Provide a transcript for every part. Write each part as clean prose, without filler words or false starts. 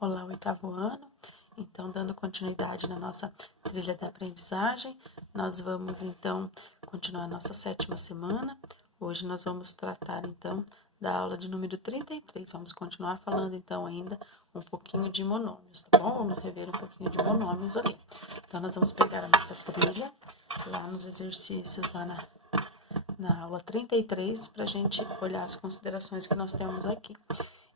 Olá, oitavo ano. Então, dando continuidade na nossa trilha da aprendizagem, nós vamos, então, continuar a nossa 7ª semana. Hoje nós vamos tratar, então, da aula de número 33. Vamos continuar falando, então, ainda um pouquinho de monômios, tá bom? Vamos rever um pouquinho de monômios ali. Então, nós vamos pegar a nossa trilha lá nos exercícios, lá na aula 33, para a gente olhar as considerações que nós temos aqui.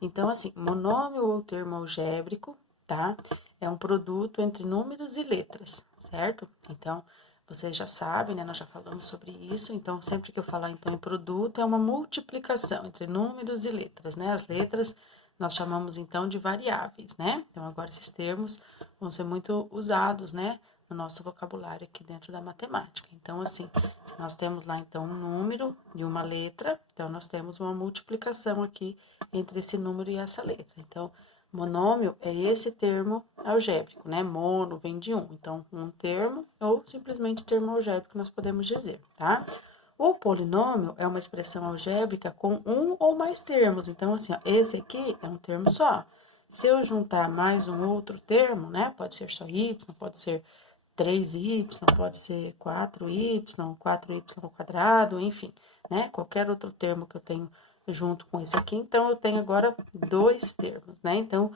Então, assim, monômio ou termo algébrico, tá? É um produto entre números e letras, certo? Então, vocês já sabem, né? Nós já falamos sobre isso. Então, sempre que eu falar, então, em produto, é uma multiplicação entre números e letras, né? As letras nós chamamos, então, de variáveis, né? Então, agora esses termos vão ser muito usados, né? No nosso vocabulário aqui dentro da matemática. Então, assim, se nós temos lá, então, um número e uma letra, então, nós temos uma multiplicação aqui entre esse número e essa letra. Então, monômio é esse termo algébrico, né? Mono vem de um. Então, um termo ou simplesmente termo algébrico nós podemos dizer, tá? O polinômio é uma expressão algébrica com um ou mais termos. Então, assim, ó, esse aqui é um termo só. Se eu juntar mais um outro termo, né? Pode ser só y, pode ser 3y, pode ser 4y, 4y ao quadrado, enfim, né? Qualquer outro termo que eu tenho junto com esse aqui, então eu tenho agora dois termos, né? Então,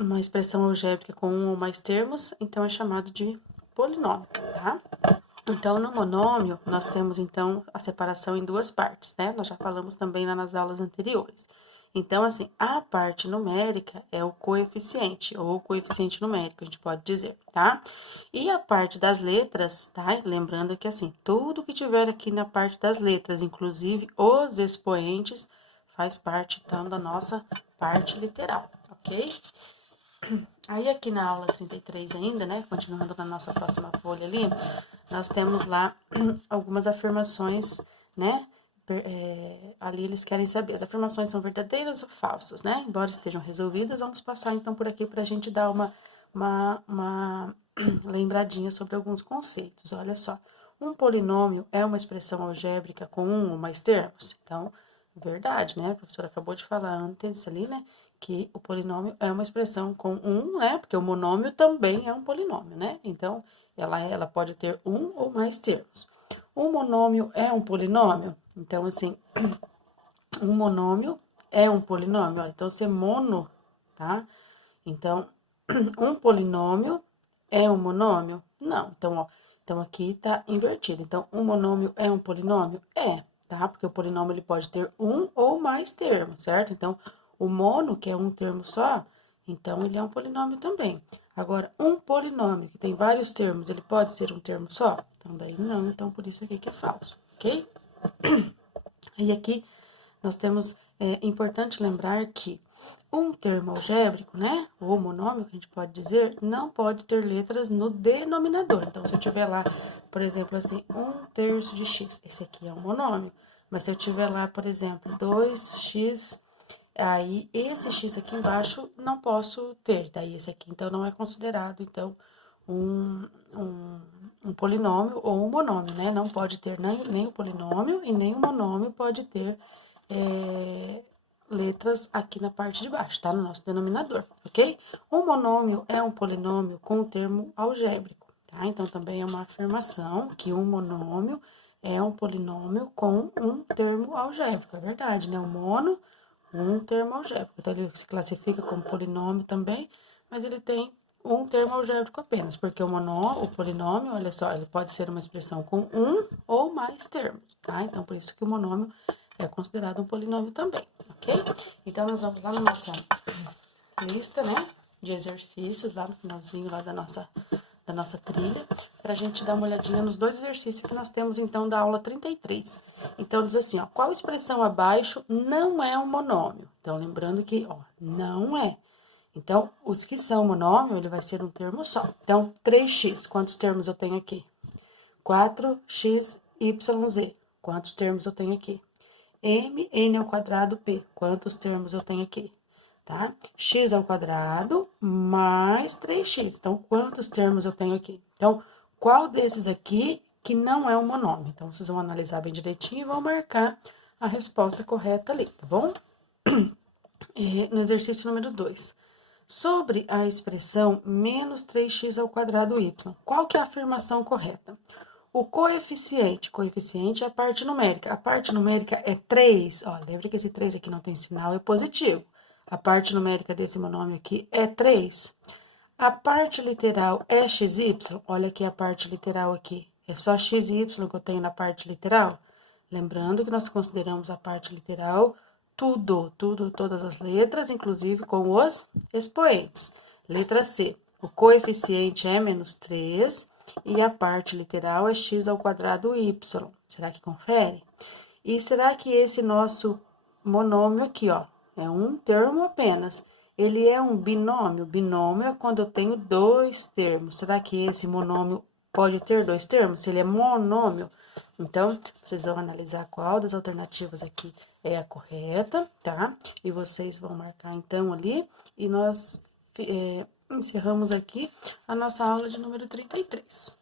uma expressão algébrica com um ou mais termos, então é chamado de polinômio, tá? Então, no monômio, nós temos, então, a separação em duas partes, né? Nós já falamos também lá nas aulas anteriores. Então, assim, a parte numérica é o coeficiente, ou coeficiente numérico, a gente pode dizer, tá? E a parte das letras, tá? Lembrando que, assim, tudo que tiver aqui na parte das letras, inclusive os expoentes, faz parte, então, da nossa parte literal, ok? Aí, aqui na aula 33 ainda, né, continuando na nossa próxima folha ali, nós temos lá algumas afirmações, né, ali eles querem saber, as afirmações são verdadeiras ou falsas, né, embora estejam resolvidas, vamos passar então por aqui para a gente dar uma lembradinha sobre alguns conceitos. Olha só, um polinômio é uma expressão algébrica com um ou mais termos? Então, verdade, né, a professora acabou de falar antes ali, né, que o polinômio é uma expressão com um, né? Porque o monômio também é um polinômio, né? Então, ela pode ter um ou mais termos. Um monômio é um polinômio? Então, assim, um monômio é um polinômio. Ó, então, ser mono, tá? Então, um polinômio é um monômio? Não. Então, ó, então aqui tá invertido. Então, um monômio é um polinômio? É, tá? Porque o polinômio ele pode ter um ou mais termos, certo? Então, o mono, que é um termo só, então ele é um polinômio também. Agora, um polinômio que tem vários termos, ele pode ser um termo só? Então, daí não, então por isso aqui que é falso, ok? E aqui nós temos, importante lembrar que um termo algébrico, né, ou monômio, que a gente pode dizer, não pode ter letras no denominador. Então, se eu tiver lá, por exemplo, assim, 1/3 de x, esse aqui é um monômio. Mas se eu tiver lá, por exemplo, 2x, aí esse x aqui embaixo não posso ter, daí esse aqui então não é considerado, então, um polinômio ou um monômio, né? Não pode ter nem o polinômio e nem o monômio pode ter letras aqui na parte de baixo, tá? No nosso denominador, ok? Um monômio é um polinômio com o termo algébrico, tá? Então, também é uma afirmação que um monômio é um polinômio com um termo algébrico, é verdade, né? O mono, um termo algébrico. Então, ele se classifica como polinômio também, mas ele tem um termo algébrico apenas, porque o polinômio, olha só, ele pode ser uma expressão com um ou mais termos, tá? Então, por isso que o monômio é considerado um polinômio também, ok? Então, nós vamos lá na nossa lista, né, de exercícios, lá no finalzinho lá da nossa trilha, para a gente dar uma olhadinha nos dois exercícios que nós temos, então, da aula 33. Então, diz assim, ó, qual expressão abaixo não é um monômio? Então, lembrando que, ó, não é. Então, os que são monômio, ele vai ser um termo só. Então, 3x, quantos termos eu tenho aqui? 4xyz, quantos termos eu tenho aqui? N ao quadrado, P, quantos termos eu tenho aqui? Tá? X ao quadrado mais 3x. Então, quantos termos eu tenho aqui? Então, qual desses aqui que não é um monômio? Então, vocês vão analisar bem direitinho e vão marcar a resposta correta ali, tá bom? E no exercício número 2. Sobre a expressão menos 3x ao quadrado y, qual que é a afirmação correta? O coeficiente é a parte numérica é 3, ó, lembra que esse 3 aqui não tem sinal, é positivo. A parte numérica desse monômio aqui é 3. A parte literal é xy, olha aqui a parte literal aqui, é só x e y que eu tenho na parte literal. Lembrando que nós consideramos a parte literal todas as letras, inclusive com os expoentes. Letra C, o coeficiente é menos 3 e a parte literal é x ao quadrado y. Será que confere? E será que esse nosso monômio aqui, ó, é um termo apenas? Ele é um binômio? Binômio é quando eu tenho dois termos. Será que esse monômio pode ter dois termos? Se ele é monômio, então, vocês vão analisar qual das alternativas aqui é a correta, tá? E vocês vão marcar, então, ali. E nós encerramos aqui a nossa aula de número 33.